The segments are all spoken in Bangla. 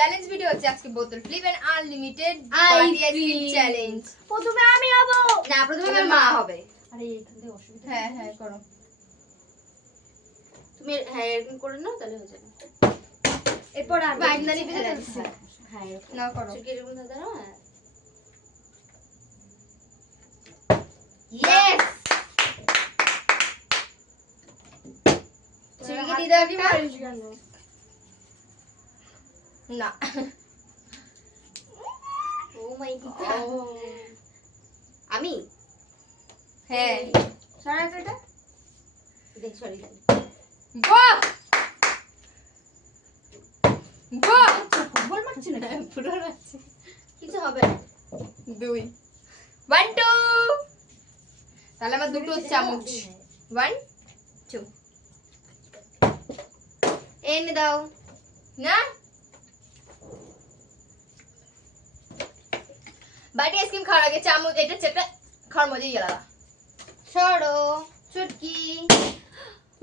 চ্যালেঞ্জ ভিডিও হচ্ছে আজকে বোতল flip and unlimited ice cream challenge. প্রথমে আমি হব না, প্রথমে আমার মা হবে। আরে এখান থেকে অসুবিধা হ্যাঁ হ্যাঁ করো তুমি। হ্যাঁ এরকম করে নাও তাহলে হয়ে যাবে। এরপর আর বাইন্দানি ফেলে ফেলে দিচ্ছি। হ্যাঁ এরকম না করো। চুকি এরকম দাও। হ্যাঁ ইয়েস চিংড়ি দিয়ে দাও একটা। না ও মাই গড আমি হ্যাঁ সারা এটা দেখ সরি বাহ বাহ ফুটবল মারছি না পুরো আছে কিছু হবে না। 2 1 2 তাহলে আমার দুটো চামচ 1 2 এনে দাও না বাটি আইসক্রিম খাওয়ার আগে চামচ এটা চেপে খাওয়ার মজাই আলাদা। সরো চুটকি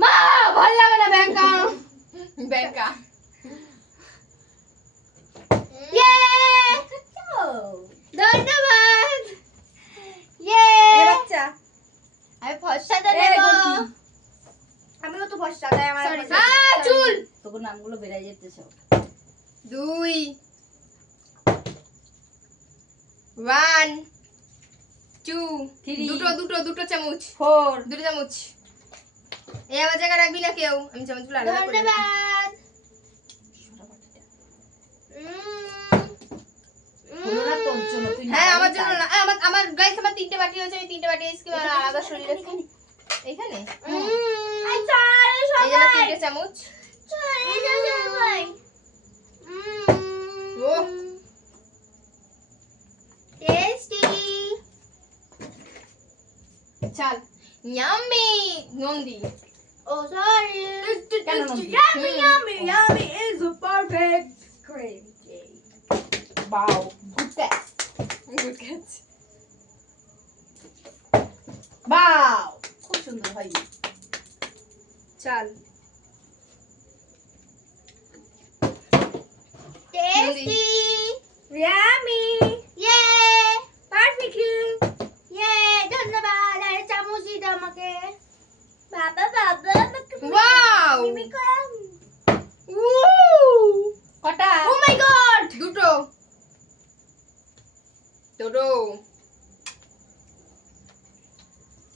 মা ভালো লাগে না ব্যাংকা ব্যাংকা ইয়ে ধন্যবাদ ইয়ে এ বাচ্চা আমি ফর্সাটা এই নেব। গোটি। আমিও তো ফর্সা তাই আমার Sorry, চুল তোর নামগুলো বেরিয়ে যেতেছে 2 1 2 Three. দুটো চামচ 4 দুটো চামচ এই আমার জায়গা রাখবি না কেউ আমি চামচগুলো আলাদা করে রাখবো। ধন্যবাদ হলো না তোর জন্য, তুই হ্যাঁ না আমার বললে জন্য তাই। না আমার গাইস আমার 3টে বাটি আছে আমি 3টে বাটি আইসক্রিম আলাদা সরিয়ে রাখি এইখানে এই যে আমার 3টে চামচ ও টেস্টি চাল ইয়াম্মি নন্দি ও সরি কেন Nandi? yummy is a perfect cream cake. Wow, good catch. Good catch. বাও, খুব সুন্দর ভাই। চাল টেস্টি yummy ইয়ে perfect ইয়ে ধন্যবাদ। আরে চামচ দিন আমাকে বাবা বাবা wow মিমি কম Woo! কটা? Oh my god দুটো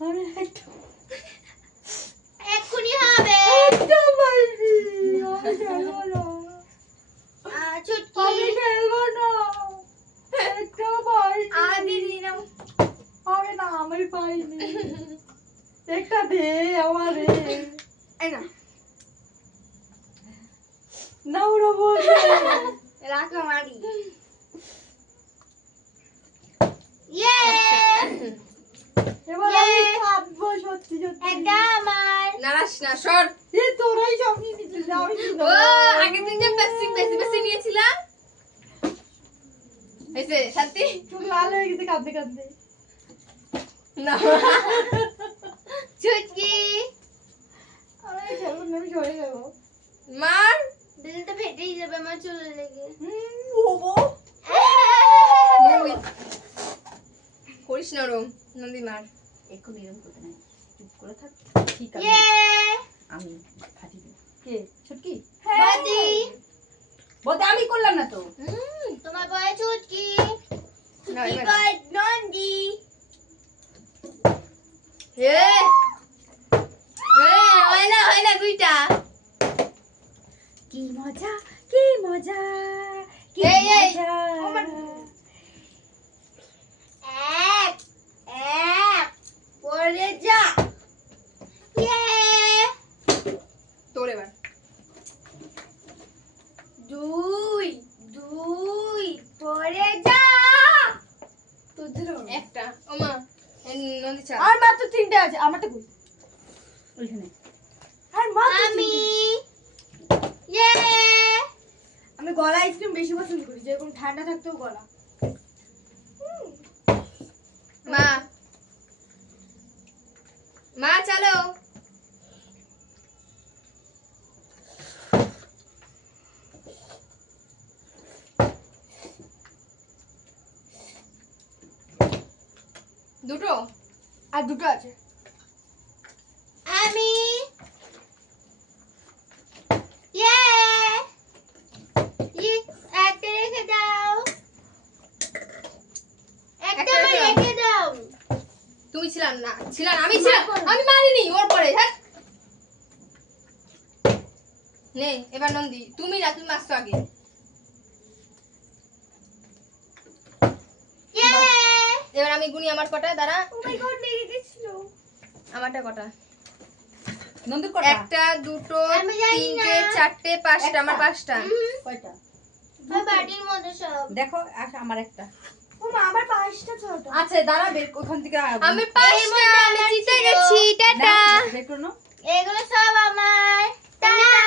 আরে একটা, এক্ষুনি হবে একটা পাইনি, আমি খেলবো না। চুটকি আমি খেলবো না, একটা পাইনি। আদি দিলাম হবে না, আমি পাইনি। একটা দে আমারে। এই না না ওরা বলবে। রাখো মারি ইয়ে এবার আমি কাঁদবো সত্যি সত্যি। একটা আমার নারাস না সর এ তোরাই সব নিয়ে নিচ্ছিস, আমি কি ও করবো? আগের দিন যে বেশি নিয়েছিলাম এসে শান্তি চোখ লাল হয়ে গেছে কাঁদতে কাঁদতে। না চুটকি আমি খেলবো না, আমি সরে যাবো। মার দিল তো ফেটেই যাবে আমার চুলে লেগে ওবো। মুই করিস না রোম নন্দি মার এখন এরকম করতে নাই, চুপ করে থাক। ঠিক আছে, ইয়ে আমি ফাটিয়ে দেবো। কে ছুটকি? বাদি বলতে আমি করলাম না তো। তোমার বয় চুটকি না, কি এবার। কয় নন্দি এ হয় না দুইটা কি মজা, কি মজা, কি এই, এই, মজা। এক এক পড়ে যা ইয়ে তোর এবার দুই দুই পড়ে যা তোর জন্য একটা ওমা নন্দি চা আর মাত্র 3টে আছে, আমারটা কই? ওইখানে। আর মাত্র আমি 3টে। ইয়ে আমি গলা আইসক্রিম বেশি পছন্দ করি, যেরকম ঠান্ডা থাকতেও গলা। মা চলো দুটো আর দুটো আছে। আমি ইয়ে একটা রেখে দাও, একটা আমার রেখে দাও। তুমি ছিলাম না, আমি ছিলাম, আমি মারিনি ওর পরে। হ্যাঁ নে এবার নন্দী, তুমি না, তুমি মারছো আগে। ইয়ে এবার আমি গুনি আমার কটা, দাঁড়া। ও মাই গড, লেগে গেছিল। আমারটা কটা? নন্দুর কটা? একটা, দুটো, আমি জানি তিনটে, না। চারটে, পাঁচটা। আমার পাঁচটা। কয়টা? আমার বাটির মধ্যে সব। দেখো আমার একটা ও মা, আমার 5টা 6টা আছে, দাঁড়াবে ওখান থেকে আমি পাঁচটা, আমি জিতে গেছি। টাটা। দেখো না এগুলো সব আমার। টাটা।